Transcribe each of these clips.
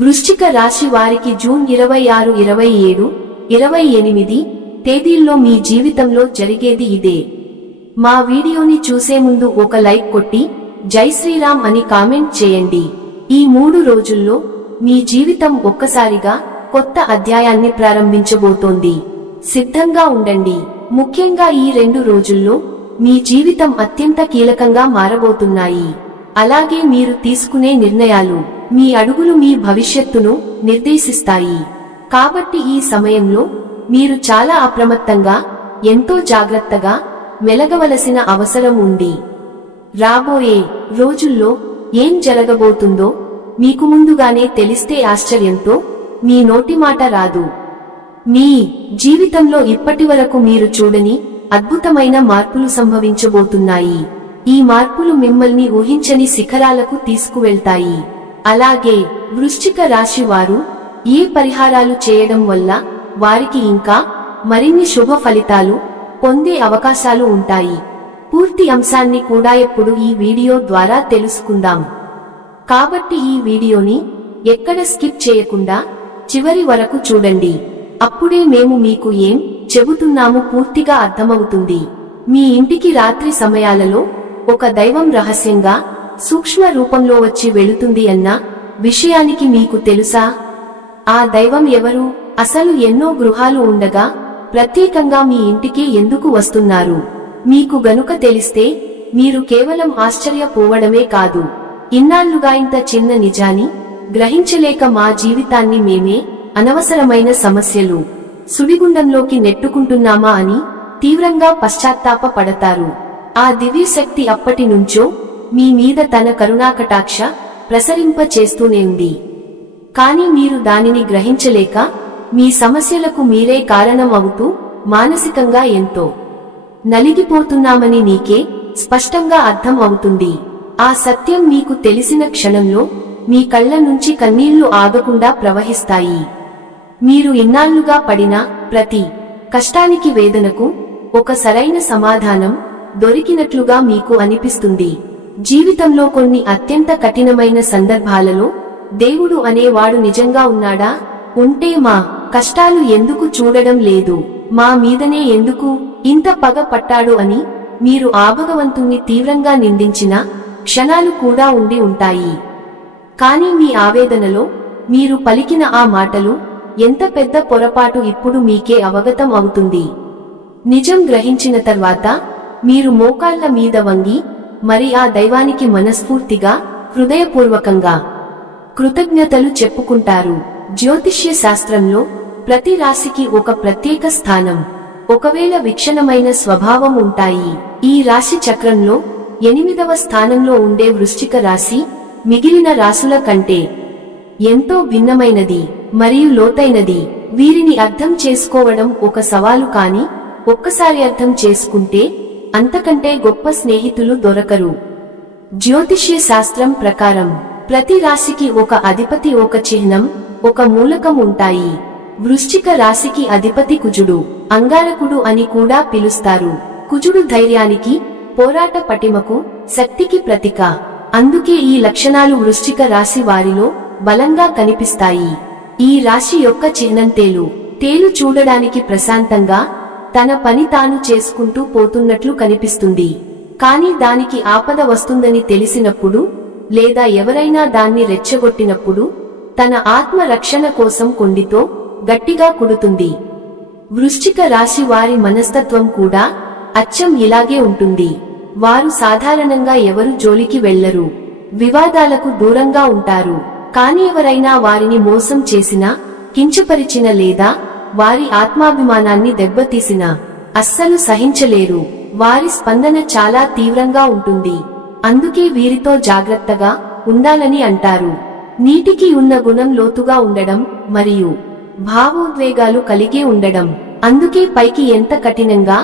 వృశ్చిక రాశి వారికి జూన్ 26, 27, 28 తేదీల్లో మీ జీవితంలో జరిగేది ఇదే. మా వీడియోని చూసే ముందు ఒక లైక్ కొట్టి జై శ్రీరామ్ అని కామెంట్ చేయండి. ఈ 3 రోజుల్లో మీ జీవితం ఒక్కసారిగా కొత్త అధ్యాయాన్ని ప్రారంభించబోతోంది. సిద్ధంగా ఉండండి. ముఖ్యంగా ఈ 2 రోజుల్లో మీ జీవితం అత్యంత కీలకంగా మారబోతున్నాయి. అలాగే మీరు తీసుకునే నిర్ణయాలు, మీ అడుగులు మీ భవిష్యత్తును నిర్దేశిస్తాయి. కాబట్టి ఈ సమయంలో మీరు చాలా అప్రమత్తంగా, ఎంతో జాగ్రత్తగా మెలగవలసిన అవసరం ఉంది. రాబోయే రోజుల్లో ఏం జరగబోతుందో మీకు ముందుగానే తెలిస్తే ఆశ్చర్యంతో మీ నోటి మాట రాదు. మీ జీవితంలో ఇప్పటివరకు మీరు చూడని అద్భుతమైన మార్పులు సంభవించబోతున్నాయి. ఈ మార్పులు మిమ్మల్ని ఊహించని శిఖరాలకు తీసుకువెళ్తాయి. అలాగే వృశ్చిక రాశి వారు ఏ పరిహారాలు చేయడం వల్ల వారికి ఇంకా మరిన్ని శుభ ఫలితాలు పొందే అవకాశాలు ఉంటాయి. పూర్తి అంశాన్ని కూడా ఇప్పుడు ఈ వీడియో ద్వారా తెలుసుకుందాం. కాబట్టి ఈ వీడియోని ఎక్కడ స్కిప్ చేయకుండా చివరి వరకు చూడండి. అప్పుడే మేము మీకు ఏం చెబుతున్నాము పూర్తిగా అర్థమవుతుంది. మీ ఇంటికి రాత్రి సమయాలలో ఒక దైవం రహస్యంగా సూక్ష్మ రూపంలో వచ్చి వెళుతుంది అన్న విషయానికి మీకు తెలుసా? ఆ దైవం ఎవరు? అసలు ఎన్నో గృహాలు ఉండగా ప్రత్యేకంగా మీ ఇంటికి ఎందుకు వస్తున్నారు? మీకు గనుక తెలిస్తే మీరు కేవలం ఆశ్చర్యపోవడమే కాదు, ఇన్నాళ్లుగా ఇంత చిన్న నిజాన్ని గ్రహించలేక మా జీవితాన్ని మేమే అనవసరమైన సమస్యలు, సుడిగుండంలోకి నెట్టుకుంటున్నామా అని తీవ్రంగా పశ్చాత్తాప పడతారు. ఆ దివ్యశక్తి అప్పటి నుంచో మీ మీద తన కరుణాకటాక్ష ప్రసరింప చేస్తూనే ఉంది. కానీ మీరు దానిని గ్రహించలేక మీ సమస్యలకు మీరే కారణం అవుతూ మానసికంగా ఎంతో నలిగిపోతున్నామని నీకే స్పష్టంగా అర్థం అవుతుంది. ఆ సత్యం మీకు తెలిసిన క్షణంలో మీ కళ్ళ నుంచి కన్నీళ్లు ఆగకుండా ప్రవహిస్తాయి. మీరు ఇన్నాళ్లుగా పడిన ప్రతి కష్టానికి, వేదనకు ఒక సరైన సమాధానం దొరికినట్లుగా మీకు అనిపిస్తుంది. జీవితంలో కొన్ని అత్యంత కఠినమైన సందర్భాలలో దేవుడు అనేవాడు నిజంగా ఉన్నాడా? ఉంటే మా కష్టాలు ఎందుకు చూడడం లేదు? మా మీదనే ఎందుకు ఇంత పగ పట్టాడు అని మీరు ఆ భగవంతుణ్ణి తీవ్రంగా నిందించిన క్షణాలు కూడా ఉండి ఉంటాయి. కానీ మీ ఆవేదనలో మీరు పలికిన ఆ మాటలు ఎంత పెద్ద పొరపాటు ఇప్పుడు మీకే అవగతం అవుతుంది. నిజం గ్రహించిన తర్వాత మీరు మోకాళ్ల మీద వంగి మరి ఆ దైవానికి మనస్ఫూర్తిగా, హృదయపూర్వకంగా కృతజ్ఞతలు చెప్పుకుంటారు. జ్యోతిష్య శాస్త్రంలో ప్రతి రాశికి ఒక ప్రత్యేక స్థానం, ఒకవేళ విక్షణమైన స్వభావం ఉంటాయి. ఈ రాశి చక్రంలో 8వ స్థానంలో ఉండే వృశ్చిక రాశి మిగిలిన రాశుల కంటే ఎంతో భిన్నమైనది మరియు లోతైనది. వీరిని అర్థం చేసుకోవడం ఒక సవాలు, కానీ ఒక్కసారి అర్థం చేసుకుంటే అంతకంటే గొప్ప స్నేహితులు దొరకరు. జ్యోతిష్య శాస్త్రం ప్రకారం ప్రతి రాశికి ఒక అధిపతి, ఒక చిహ్నం, ఒక మూలకం ఉంటాయి. వృశ్చిక రాశికి అధిపతి కుజుడు, అంగారకుడు అని కూడా పిలుస్తారు. కుజుడు ధైర్యానికి, పోరాట పటిమకు, శక్తికి ప్రతీక. అందుకే ఈ లక్షణాలు వృశ్చిక రాశి వారిలో బలంగా కనిపిస్తాయి. ఈ రాశి యొక్క చిహ్నం తేలు. తేలు చూడడానికి ప్రశాంతంగా తన పని తాను చేసుకుంటూ పోతున్నట్లు కనిపిస్తుంది. కానీ దానికి ఆపద వస్తుందని తెలిసినప్పుడు, లేదా ఎవరైనా దాన్ని రెచ్చగొట్టినప్పుడు తన ఆత్మ రక్షణ కోసం కొండితో గట్టిగా కుడుతుంది. వృశ్చిక రాశి వారి మనస్తత్వం కూడా అచ్చం ఇలాగే ఉంటుంది. వారు సాధారణంగా ఎవరు జోలికి వెళ్లరు, వివాదాలకు దూరంగా ఉంటారు. కానీ ఎవరైనా వారిని మోసం చేసినా, కించపరిచిన లేదా వారి ఆత్మాభిమానాన్ని దెబ్బతీసినా అస్సలు సహించలేరు. వారి స్పందన చాలా తీవ్రంగా ఉంటుంది. అందుకే వీరితో జాగ్రత్తగా ఉండాలని అంటారు. నీటికి ఉన్న గుణం లోతుగా ఉండడం మరియు భావోద్వేగాలు కలిగే ఉండడం. అందుకే పైకి ఎంత కఠినంగా,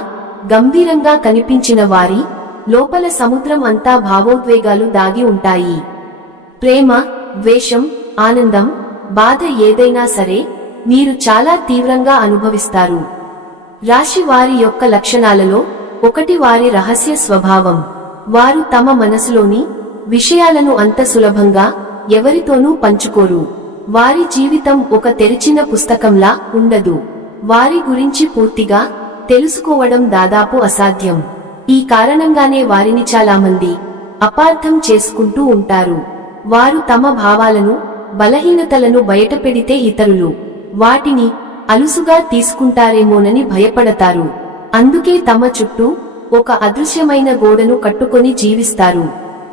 గంభీరంగా కనిపించిన వారి లోపల సముద్రం అంతా భావోద్వేగాలు దాగి ఉంటాయి. ప్రేమ, ద్వేషం, ఆనందం, బాధ ఏదైనా సరే మీరు చాలా తీవ్రంగా అనుభవిస్తారు. రాశి వారి యొక్క లక్షణాలలో ఒకటి వారి రహస్య స్వభావం. వారు తమ మనసులోని విషయాలను అంత సులభంగా ఎవరితోనూ పంచుకోరు. వారి జీవితం ఒక తెరిచిన పుస్తకంలా ఉండదు. వారి గురించి పూర్తిగా తెలుసుకోవడం దాదాపు అసాధ్యం. ఈ కారణంగానే వారిని చాలా మంది అపార్థం చేసుకుంటూ ఉంటారు. వారు తమ భావాలను, బలహీనతలను బయటపెడితే ఇతరులు వాటిని అలుసుగా తీసుకుంటారేమోనని భయపడతారు. అందుకే తమ చుట్టూ ఒక అదృశ్యమైన గోడను కట్టుకొని జీవిస్తారు.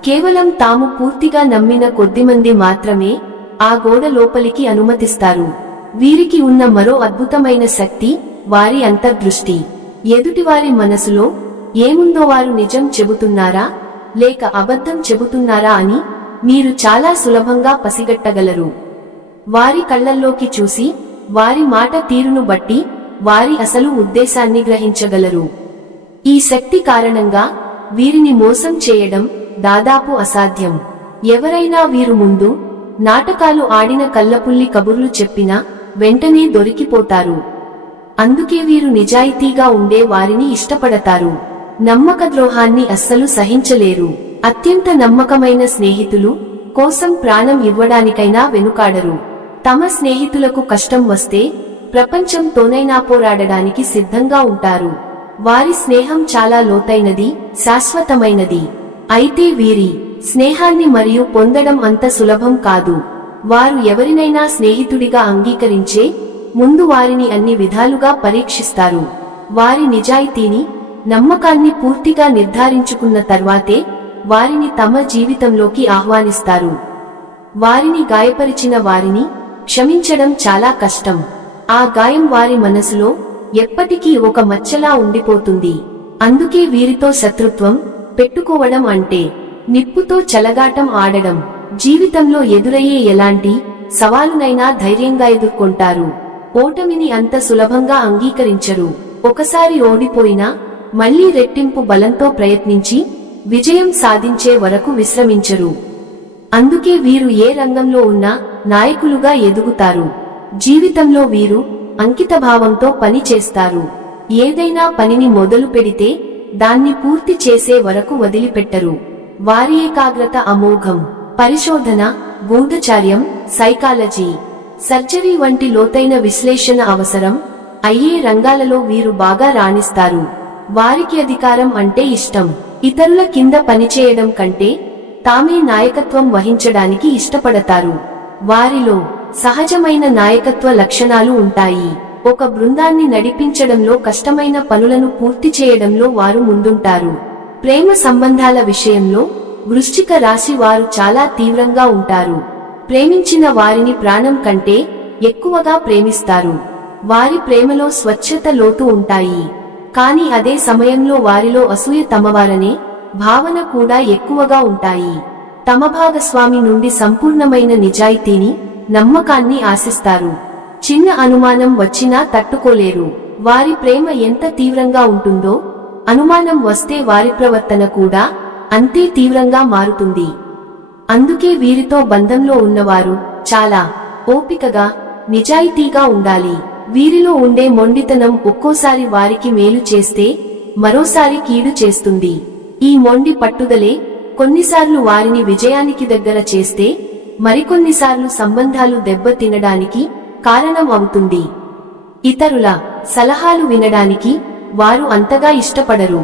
కేవలం తాము పూర్తిగా నమ్మిన కొద్దిమంది మాత్రమే ఆ గోడ లోపలికి అనుమతిస్తారు. వీరికి ఉన్న మరో అద్భుతమైన శక్తి వారి అంతర్దృష్టి. ఎదుటివారి మనసులో ఏముందో వారు నిజం చెబుతున్నారా లేక అబద్ధం చెబుతున్నారా అని మీరు చాలా సులభంగా పసిగట్టగలరు. వారి కళ్ళల్లోకి చూసి వారి మాట తీరును బట్టి వారి అసలు ఉద్దేశాన్ని గ్రహించగలరు. ఈ శక్తి కారణంగా వీరిని మోసం చేయడం దాదాపు అసాధ్యం. ఎవరైనా వీరు ముందు నాటకాలు ఆడిన కల్లపుల్లి కబుర్లు చెప్పినా వెంటనే దొరికిపోతారు. అందుకే వీరు నిజాయితీగా ఉండే వారిని ఇష్టపడతారు. నమ్మక ద్రోహాన్ని అస్సలు సహించలేరు. అత్యంత నమ్మకమైన స్నేహితులు కోసం ప్రాణం ఇవ్వడానికైనా వెనుకాడరు. తమ స్నేహితులకు కష్టం వస్తే ప్రపంచంతోనైనా పోరాడడానికి సిద్ధంగా ఉంటారు. వారి స్నేహం చాలా లోతైనది, శాశ్వతమైనది. అయితే వీరి స్నేహాన్ని మరియు పొందడం అంత సులభం కాదు. వారు ఎవరినైనా స్నేహితుడిగా అంగీకరించే ముందు వారిని అన్ని విధాలుగా పరీక్షిస్తారు. వారి నిజాయితీని, నమ్మకాన్ని పూర్తిగా నిర్ధారించుకున్న తర్వాతే వారిని తమ జీవితంలోకి ఆహ్వానిస్తారు. వారిని గాయపరిచిన వారిని క్షమించడం చాలా కష్టం. ఆ గాయం వారి మనసులో ఎప్పటికీ ఒక మచ్చలా ఉండిపోతుంది. అందుకే వీరితో శత్రుత్వం పెట్టుకోవడం అంటే నిప్పుతో చెలగాటం ఆడడం. జీవితంలో ఎదురయ్యే ఎలాంటి సవాలునైనా ధైర్యంగా ఎదుర్కొంటారు. ఓటమిని అంత సులభంగా అంగీకరించరు. ఒకసారి ఓడిపోయినా మళ్లీ రెట్టింపు బలంతో ప్రయత్నించి విజయం సాధించే వరకు విశ్రమించరు. అందుకే వీరు ఏ రంగంలో ఉన్నా నాయకులుగా ఎదుగుతారు. జీవితంలో వీరు అంకితభావంతో పని చేస్తారు. ఏదైనా పనిని మొదలు పెడితే దాన్ని పూర్తి చేసే వరకు వదిలిపెట్టరు. వారి ఏకాగ్రత అమోఘం. పరిశోధన, గూఢచార్యం, సైకాలజీ, సర్జరీ వంటి లోతైన విశ్లేషణ అవసరం అయ్యే రంగాలలో వీరు బాగా రాణిస్తారు. వారికి అధికారం అంటే ఇష్టం. ఇతరుల కింద పనిచేయడం కంటే తామే నాయకత్వం వహించడానికి ఇష్టపడతారు. వారిలో సహజమైన నాయకత్వ లక్షణాలు ఉంటాయి. ఒక బృందాన్ని నడిపించడంలో, కష్టమైన పనులను పూర్తి చేయడంలో వారు ముందుంటారు. ప్రేమ సంబంధాల విషయంలో వృశ్చిక రాశి వారు చాలా తీవ్రంగా ఉంటారు. ప్రేమించిన వారిని ప్రాణం కంటే ఎక్కువగా ప్రేమిస్తారు. వారి ప్రేమలో స్వచ్ఛత, లోతు ఉంటాయి. కానీ అదే సమయంలో వారిలో అసూయ, తమవారనే భావన కూడా ఎక్కువగా ఉంటాయి. తమ భాగస్వామి నుండి సంపూర్ణమైన నిజాయితీని, నమ్మకాన్ని ఆశిస్తారు. చిన్న అనుమానం వచ్చినా తట్టుకోలేరు. వారి ప్రేమ ఎంత తీవ్రంగా ఉంటుందో, అనుమానం వస్తే వారి ప్రవర్తన కూడా అంతే తీవ్రంగా మారుతుంది. అందుకే వీరితో బంధంలో ఉన్నవారు చాలా ఓపికగా, నిజాయితీగా ఉండాలి. వీరిలో ఉండే మొండితనం ఒక్కోసారి వారికి మేలు చేస్తే మరోసారి కీడు చేస్తుంది. ఈ మొండి పట్టుదలే కొన్నిసార్లు వారిని విజయానికి దగ్గర చేస్తే మరికొన్నిసార్లు సంబంధాలు దెబ్బతినడానికి కారణం అవుతుంది. ఇతరుల సలహాలు వినడానికి వారు అంతగా ఇష్టపడరు.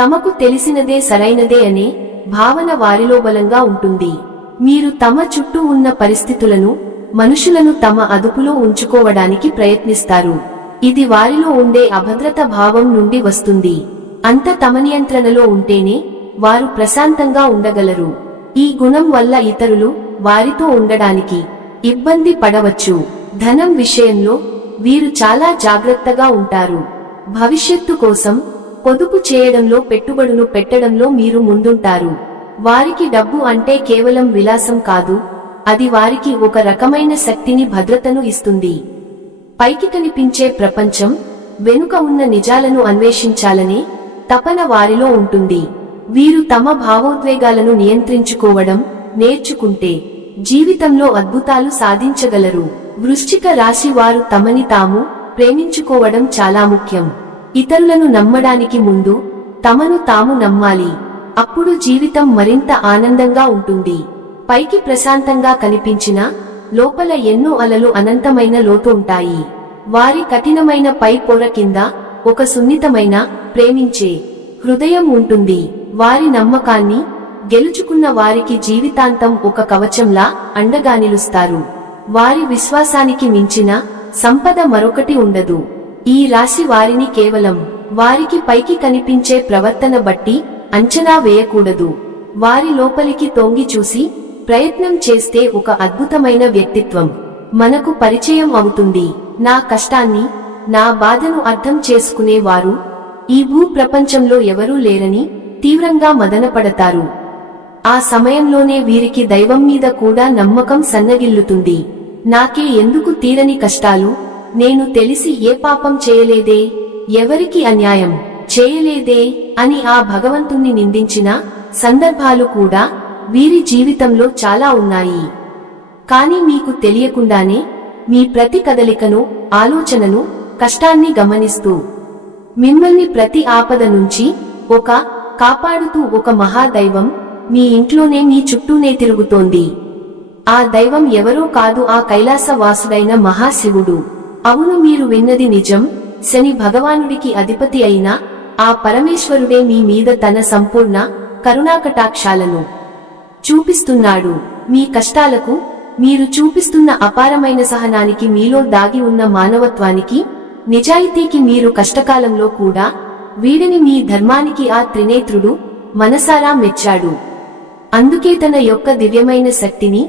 తమకు తెలిసినదే సరైనదే అనే భావన వారిలో బలంగా ఉంటుంది. మీరు తమ చుట్టూ ఉన్న పరిస్థితులను, మనుషులను తమ అదుపులో ఉంచుకోవడానికి ప్రయత్నిస్తారు. ఇది వారిలో ఉండే అభద్రత భావం నుండి వస్తుంది. అంత తమ నియంత్రణలో ఉంటేనే వారు ప్రశాంతంగా ఉండగలరు. ఈ గుణం వల్ల ఇతరులు వారితో ఉండడానికి ఇబ్బంది పడవచ్చు. ధనం విషయంలో వీరు చాలా జాగ్రత్తగా ఉంటారు. భవిష్యత్తు కోసం పొదుపు చేయడంలో, పెట్టుబడులు పెట్టడంలో మీరు ముందుంటారు. వారికి డబ్బు అంటే కేవలం విలాసం కాదు, అది వారికి ఒక రకమైన శక్తిని, భద్రతను ఇస్తుంది. పైకి కనిపించే ప్రపంచం వెనుక ఉన్న నిజాలను అన్వేషించాలనే తపన వారిలో ఉంటుంది. వీరు తమ భావోద్వేగాలను నియంత్రించుకోవడం నేర్చుకుంటే జీవితంలో అద్భుతాలు సాధించగలరు. వృశ్చిక రాశి వారు తమని తాము ప్రేమించుకోవడం చాలా ముఖ్యం. ఇతరులను నమ్మడానికి ముందు తమను తాము నమ్మాలి. అప్పుడు జీవితం మరింత ఆనందంగా ఉంటుంది. పైకి ప్రశాంతంగా కనిపించినా లోపల ఎన్నో అలలు అనంతమైన లోతు ఉంటాయి. వారి కఠినమైన పై పొర కింద ఒక సున్నితమైన ప్రేమించే హృదయం ఉంటుంది. వారి నమ్మకాన్ని గెలుచుకున్న వారికి జీవితాంతం ఒక కవచంలా అండగా నిలుస్తారు. వారి విశ్వాసానికి మించిన సంపద మరొకటి ఉండదు. ఈ రాశి వారిని కేవలం వారికి పైకి కనిపించే ప్రవర్తన బట్టి అంచనా వేయకూడదు. వారి లోపలికి తొంగి చూసి ప్రయత్నం చేస్తే ఒక అద్భుతమైన వ్యక్తిత్వం మనకు పరిచయం అవుతుంది. నా కష్టాన్ని, నా బాధను అర్థం చేసుకునేవారు ఈ భూ ప్రపంచంలో ఎవరూ లేరని తీవ్రంగా మదనపడతారు. ఆ సమయంలోనే వీరికి దైవం మీద కూడా నమ్మకం సన్నగిల్లుతుంది. నాకే ఎందుకు తీరని కష్టాలు, నేను తెలిసి ఏ పాపం చేయలేదే, ఎవరికి అన్యాయం చేయలేదే అని ఆ భగవంతుణ్ణి నిందించిన సందర్భాలు కూడా వీరి జీవితంలో చాలా ఉన్నాయి. కానీ మీకు తెలియకుండానే మీ ప్రతి కదలికను, ఆలోచనను, కష్టాన్ని గమనిస్తూ మిమ్మల్ని ప్రతి ఆపద నుంచి కాపాడుతూ ఒక మహాదైవం మీ ఇంట్లోనే, మీ చుట్టూనే తిరుగుతోంది. ఆ దైవం ఎవరో కాదు, ఆ కైలాస వాసుడైన మహాశివుడు. అవును, మీరు విన్నది నిజం. శని భగవానుడికి అధిపతి అయిన ఆ పరమేశ్వరుడే మీ మీద తన సంపూర్ణ కరుణాకటాక్షాలను చూపిస్తున్నాడు. మీ కష్టాలకు మీరు చూపిస్తున్న అపారమైన సహనానికి, మీలో దాగి ఉన్న మానవత్వానికి, నిజాయితీకి మీరు కష్టకాలంలో కూడా వీడిని మీ ధర్మానికి ఆ త్రినేత్రుడు మనసారా మెచ్చాడు. అందుకే తన యొక్క దివ్యమైన శక్తిని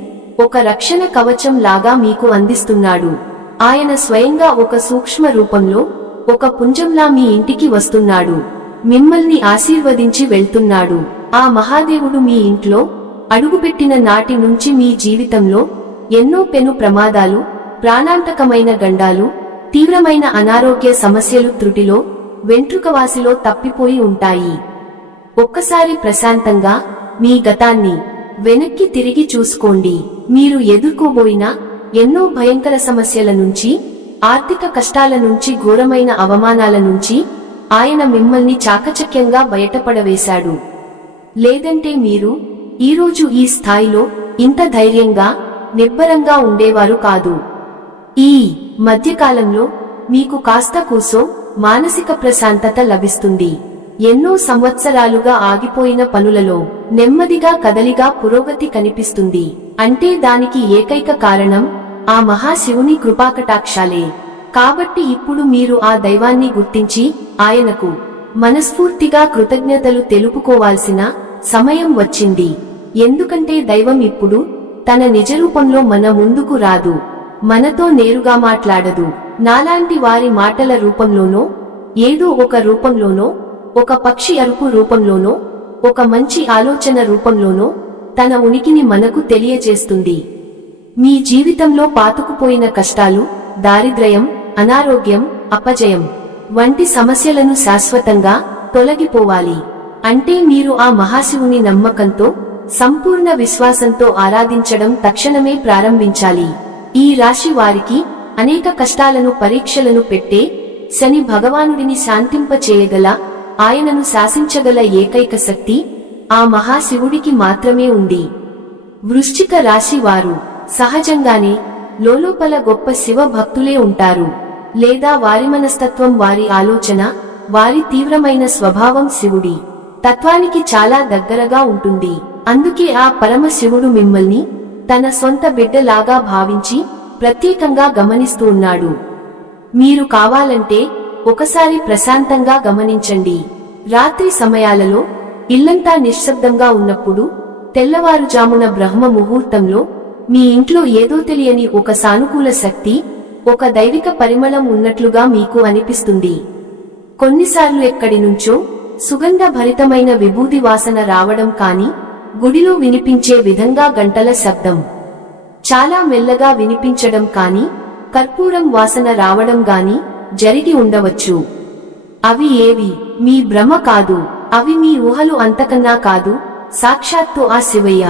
ఒక రక్షణ కవచం లాగా మీకు అందిస్తున్నాడు. ఆయన స్వయంగా ఒక సూక్ష్మ రూపంలో ఒక పుంజంలా మీ ఇంటికి వస్తున్నాడు. మిమ్మల్ని ఆశీర్వదించి వెళ్తున్నాడు. ఆ మహాదేవుడు మీ ఇంట్లో అడుగుపెట్టిన నాటి నుంచి మీ జీవితంలో ఎన్నో పెను ప్రమాదాలు, ప్రాణాంతకమైన గండాలు, తీవ్రమైన అనారోగ్య సమస్యలు త్రుటిలో, వెంట్రుకవాసిలో తప్పిపోయి ఉంటాయి. ఒక్కసారి ప్రశాంతంగా మీ గతాన్ని వెనక్కి తిరిగి చూసుకోండి. మీరు ఎదుర్కోబోయిన ఎన్నో భయంకర సమస్యల నుంచి, ఆర్థిక కష్టాల నుంచి, ఘోరమైన అవమానాల నుంచి ఆయన మిమ్మల్ని చాకచక్యంగా బయటపడవేశాడు. లేదంటే మీరు ఈరోజు ఈ స్థాయిలో ఇంత ధైర్యంగా, నిబ్బరంగా ఉండేవారు కాదు. ఈ మధ్యకాలంలో మీకు కాస్త కూసో మానసిక ప్రశాంతత లభిస్తుంది. ఎన్నో సంవత్సరాలుగా ఆగిపోయిన పనులలో నెమ్మదిగా కదలిగా పురోగతి కనిపిస్తుంది. అంటే దానికి ఏకైక కారణం ఆ మహాశివుని కృపాకటాక్షాలే. కాబట్టి ఇప్పుడు మీరు ఆ దైవాన్ని గుర్తించి ఆయనకు మనస్ఫూర్తిగా కృతజ్ఞతలు తెలుపుకోవాల్సిన సమయం వచ్చింది. ఎందుకంటే దైవం ఇప్పుడు తన నిజరూపంలో మన ముందుకు రాదు, మనతో నేరుగా మాట్లాడదు. నాలాంటి వారి మాటల రూపంలోనో, ఏదో ఒక రూపంలోనో, ఒక పక్షి అరుపు రూపంలోనో, ఒక మంచి ఆలోచన రూపంలోనో తన ఉనికిని మనకు తెలియజేస్తుంది. మీ జీవితంలో పాతుకుపోయిన కష్టాలు, దారిద్ర్యం, అనారోగ్యం, అపజయం వంటి సమస్యలను శాశ్వతంగా తొలగిపోవాలి అంటే మీరు ఆ మహాశివుని నమ్మకంతో, సంపూర్ణ విశ్వాసంతో ఆరాధించడం తక్షణమే ప్రారంభించాలి. ఈ రాశి వారికి అనేక కష్టాలను, పరీక్షలను పెట్టే శని భగవానుడిని శాంతింపచేయగల, ఆయనను శాసించగల ఏకైక శక్తి ఆ మహాశివుడికి మాత్రమే ఉంది. వృశ్చిక రాశి వారు సహజంగానే లోలోపల గొప్ప శివ భక్తులే ఉంటారు. లేదా వారి మనస్తత్వం, వారి ఆలోచన, వారి తీవ్రమైన స్వభావం శివుడి తత్వానికి చాలా దగ్గరగా ఉంటుంది. అందుకే ఆ పరమ శివుడు మిమ్మల్ని తన సొంత బిడ్డలాగా భావించి ప్రత్యేకంగా గమనిస్తూ ఉన్నాడు. మీరు కావాలంటే ఒకసారి ప్రశాంతంగా గమనించండి. రాత్రి సమయాలలో ఇల్లంతా నిశ్శబ్దంగా ఉన్నప్పుడు, తెల్లవారుజామున బ్రహ్మ ముహూర్తంలో మీ ఇంట్లో ఏదో తెలియని ఒక సానుకూల శక్తి, ఒక దైవిక పరిమళం ఉన్నట్లుగా మీకు అనిపిస్తుంది. కొన్నిసార్లు ఎక్కడి నుంచో సుగంధ భరితమైన విభూది వాసన రావడం కానీ, గుడిలో వినిపించే విధంగా గంటల శబ్దం చాలా మెల్లగా వినిపించడం కానీ, కర్పూరం వాసన రావడం గాని జరిగి ఉండవచ్చు. అవి ఏవి మీ భ్రమ కాదు, అవి మీ ఊహలు అంతకన్నా కాదు. సాక్షాత్తు ఆ శివయ్య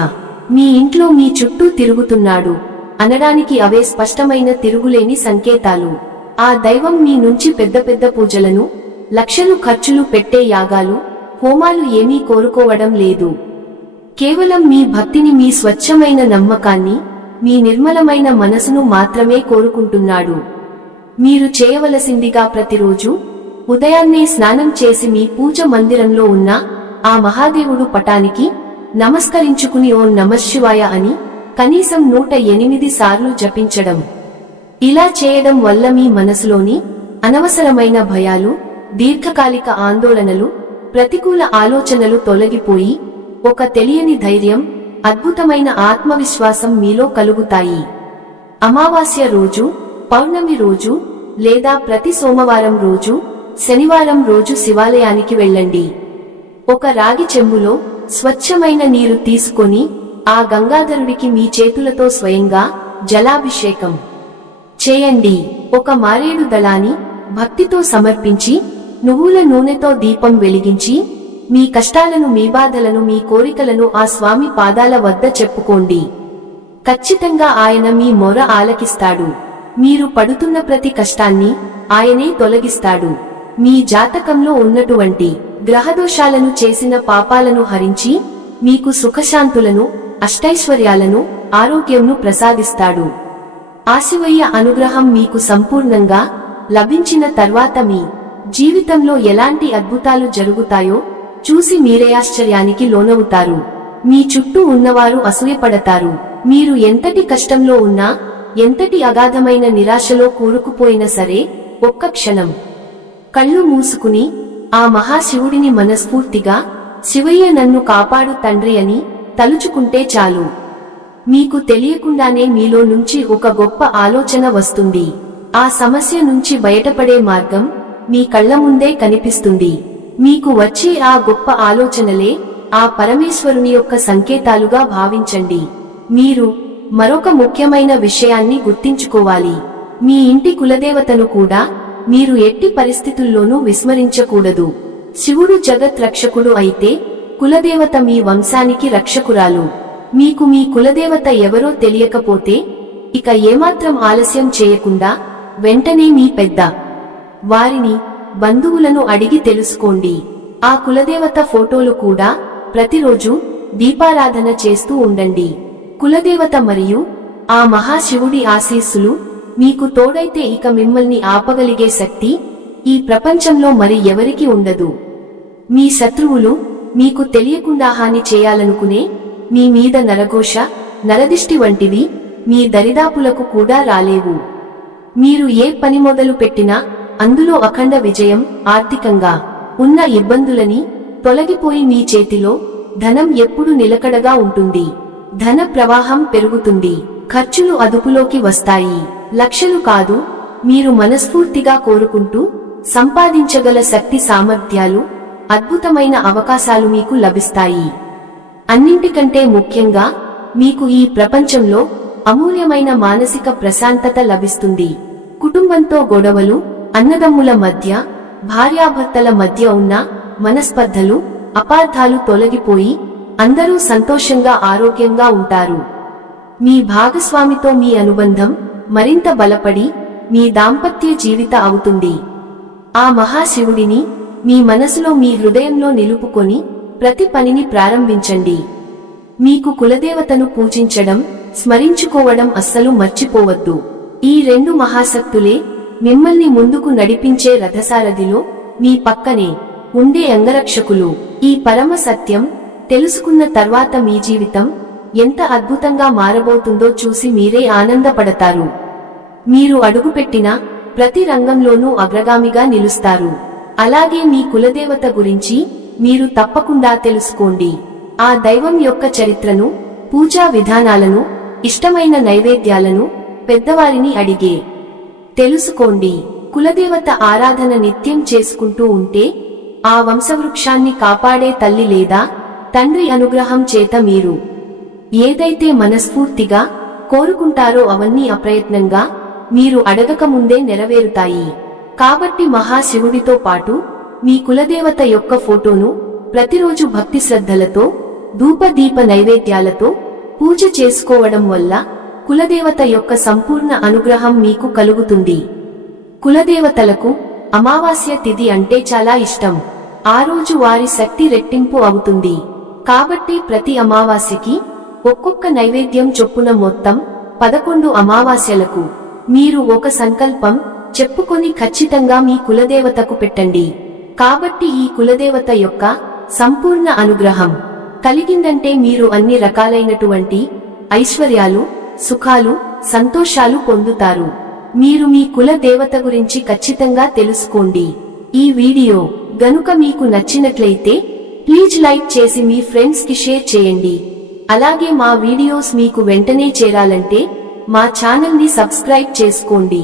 మీ ఇంట్లో, మీ చుట్టూ తిరుగుతున్నాడు అనడానికి అవే స్పష్టమైన తిరుగులేని సంకేతాలు. ఆ దైవం మీ నుంచి పెద్ద పెద్ద పూజలను, లక్షలు ఖర్చులు పెట్టే యాగాలు, హోమాలు ఏమీ కోరుకోవడం లేదు. కేవలం మీ భక్తిని, మీ స్వచ్ఛమైన నమ్మకాన్ని, మీ నిర్మలమైన మనసును మాత్రమే కోరుకుంటున్నాడు. మీరు చేయవలసిందిగా ప్రతిరోజు ఉదయాన్నే స్నానం చేసి మీ పూజ మందిరంలో ఉన్న ఆ మహాదేవుడు పటానికి నమస్కరించుకుని ఓం నమఃశివాయ అని కనీసం 108 సార్లు జపించడం. ఇలా చేయడం వల్ల మీ మనసులోని అనవసరమైన భయాలు, దీర్ఘకాలిక ఆందోళనలు, ప్రతికూల ఆలోచనలు తొలగిపోయి ఒక తెలియని ధైర్యం, అద్భుతమైన ఆత్మవిశ్వాసం మీలో కలుగుతాయి. అమావాస్య రోజు, పౌర్ణమి రోజు లేదా ప్రతి సోమవారం రోజు, శనివారం రోజు శివాలయానికి వెళ్ళండి. ఒక రాగి చెంబులో స్వచ్ఛమైన నీరు తీసుకొని ఆ గంగాధరుడికి మీ చేతులతో స్వయంగా జలాభిషేకం చేయండి. ఒక మారేడు దళాన్ని భక్తితో సమర్పించి నువ్వుల నూనెతో దీపం వెలిగించి మీ కష్టాలను, మీ బాధలను, మీ కోరికలను ఆ స్వామి పాదాల వద్ద చెప్పుకోండి. ఖచ్చితంగా ఆయన మీ మొర ఆలకిస్తాడు. మీరు పడుతున్న ప్రతి కష్టాన్ని ఆయనే తొలగిస్తాడు. మీ జాతకంలో ఉన్నటువంటి గ్రహదోషాలను, చేసిన పాపాలను హరించి మీకు సుఖశాంతులను, అష్టైశ్వర్యాలను, ఆరోగ్యంను ప్రసాదిస్తాడు. ఆ శివయ్య అనుగ్రహం మీకు సంపూర్ణంగా లభించిన తర్వాత మీ జీవితంలో ఎలాంటి అద్భుతాలు జరుగుతాయో చూసి మీరే ఆశ్చర్యానికి లోనవుతారు. మీ చుట్టూ ఉన్నవారు అసూయపడతారు. మీరు ఎంతటి కష్టంలో ఉన్నా, ఎంతటి అగాధమైన నిరాశలో కూరుకుపోయినా సరే ఒక్క క్షణం కళ్ళు మూసుకుని ఆ మహాశివుడిని మనస్ఫూర్తిగా శివయ్య నన్ను కాపాడు తండ్రి అని తలుచుకుంటే చాలు. మీకు తెలియకుండానే మీలో నుంచి ఒక గొప్ప ఆలోచన వస్తుంది. ఆ సమస్య నుంచి బయటపడే మార్గం మీ కళ్ళ ముందే కనిపిస్తుంది. మీకు వచ్చే ఆ గొప్ప ఆలోచనలే ఆ పరమేశ్వరుని యొక్క సంకేతాలుగా భావించండి. మీరు మరొక ముఖ్యమైన విషయాన్ని గుర్తించుకోవాలి. మీ ఇంటి కులదేవతను కూడా మీరు ఎట్టి పరిస్థితుల్లోనూ విస్మరించకూడదు. శివుడు జగత్ రక్షకుడు అయితే కులదేవత మీ వంశానికి రక్షకురాలు. మీకు మీ కులదేవత ఎవరో తెలియకపోతే ఇక ఏమాత్రం ఆలస్యం చేయకుండా వెంటనే మీ పెద్ద వారిని, బంధువులను అడిగి తెలుసుకోండి. ఆ కులదేవత ఫోటోలు కూడా ప్రతిరోజు దీపారాధన చేస్తూ ఉండండి. కులదేవత మరియు ఆ మహాశివుడి ఆశీస్సులు మీకు తోడైతే ఇక మిమ్మల్ని ఆపగలిగే శక్తి ఈ ప్రపంచంలో మరి ఎవరికి ఉండదు. మీ శత్రువులు మీకు తెలియకుండా హాని చేయాలనుకునే మీ మీద నరఘోష, నరదిష్టి వంటివి మీ దరిదాపులకు కూడా రాలేవు. మీరు ఏ పని మొదలు పెట్టినా అందులో అఖండ విజయం, ఆర్థికంగా ఉన్న ఇబ్బందులని తొలగిపోయి మీ చేతిలో ధనం ఎప్పుడు నిలకడగా ఉంటుంది. ధన ప్రవాహం పెరుగుతుంది. ఖర్చులు అదుపులోకి వస్తాయి. లక్షలు కాదు, మీరు మనస్ఫూర్తిగా కోరుకుంటూ సంపాదించగల శక్తి, సామర్థ్యాలు, అద్భుతమైన అవకాశాలు మీకు లభిస్తాయి. అన్నింటికంటే ముఖ్యంగా మీకు ఈ ప్రపంచంలో అమూల్యమైన మానసిక ప్రశాంతత లభిస్తుంది. కుటుంబంతో గొడవలు, అన్నదమ్ముల మధ్య, భార్యాభర్తల మధ్య ఉన్న మనస్పర్ధలు, అపార్థాలు తొలగిపోయి అందరూ సంతోషంగా, ఆరోగ్యంగా ఉంటారు. మీ భాగస్వామితో మీ అనుబంధం మరింత బలపడి మీ దాంపత్య జీవిత అవుతుంది. ఆ మహాశివుడిని మీ మనసులో, మీ హృదయంలో నిలుపుకొని ప్రతి పనిని ప్రారంభించండి. మీకు కులదేవతను పూజించడం, స్మరించుకోవడం అస్సలు మర్చిపోవద్దు. ఈ రెండు మహాశక్తులే మిమ్మల్ని ముందుకు నడిపించే రథసారథిలో మీ పక్కనే ఉండే అంగరక్షకులు. ఈ పరమ సత్యం తెలుసుకున్న తర్వాత మీ జీవితం ఎంత అద్భుతంగా మారబోతుందో చూసి మీరే ఆనందపడతారు. మీరు అడుగుపెట్టిన ప్రతి రంగంలోనూ అగ్రగామిగా నిలుస్తారు. అలాగే మీ కులదేవత గురించి మీరు తప్పకుండా తెలుసుకోండి. ఆ దైవం యొక్క చరిత్రను, పూజా విధానాలను, ఇష్టమైన నైవేద్యాలను పెద్దవారిని అడిగే తెలుసుకోండి. కులదేవత ఆరాధన నిత్యం చేసుకుంటూ ఉంటే ఆ వంశవృక్షాన్ని కాపాడే తల్లి లేదా తండ్రి అనుగ్రహం చేత మీరు ఏదైతే మనస్ఫూర్తిగా కోరుకుంటారో అవన్నీ అప్రయత్నంగా మీరు అడగక ముందే నెరవేరుతాయి. కాబట్టి మహాశివుడితో పాటు మీ కులదేవత యొక్క ఫోటోను ప్రతిరోజు భక్తి శ్రద్ధలతో, ధూపదీప నైవేద్యాలతో పూజ చేసుకోవడం వల్ల కులదేవత యొక్క సంపూర్ణ అనుగ్రహం మీకు కలుగుతుంది. కులదేవతలకు అమావాస్య తిథి అంటే చాలా ఇష్టం. ఆ రోజు వారి శక్తి రెట్టింపు అవుతుంది. కాబట్టి ప్రతి అమావాస్యకి ఒక్కొక్క నైవేద్యం చొప్పున మొత్తం 11 అమావాస్యలకు మీరు ఒక సంకల్పం చెప్పుకొని ఖచ్చితంగా మీ కులదేవతకు పెట్టండి. కాబట్టి ఈ కులదేవత యొక్క సంపూర్ణ అనుగ్రహం కలిగిందంటే మీరు అన్ని రకాలైనటువంటి ఐశ్వర్యాలు, సుఖాలు, సంతోషాలు పొందుతారు. మీరు మీ కుల దేవత గురించి ఖచ్చితంగా తెలుసుకోండి. ఈ వీడియో గనుక మీకు నచ్చినట్లయితే ప్లీజ్ లైక్ చేసి మీ ఫ్రెండ్స్ కి షేర్ చేయండి. అలాగే మా వీడియోస్ మీకు వెంటనే చేరాలంటే మా ఛానల్ ని సబ్స్క్రైబ్ చేసుకోండి.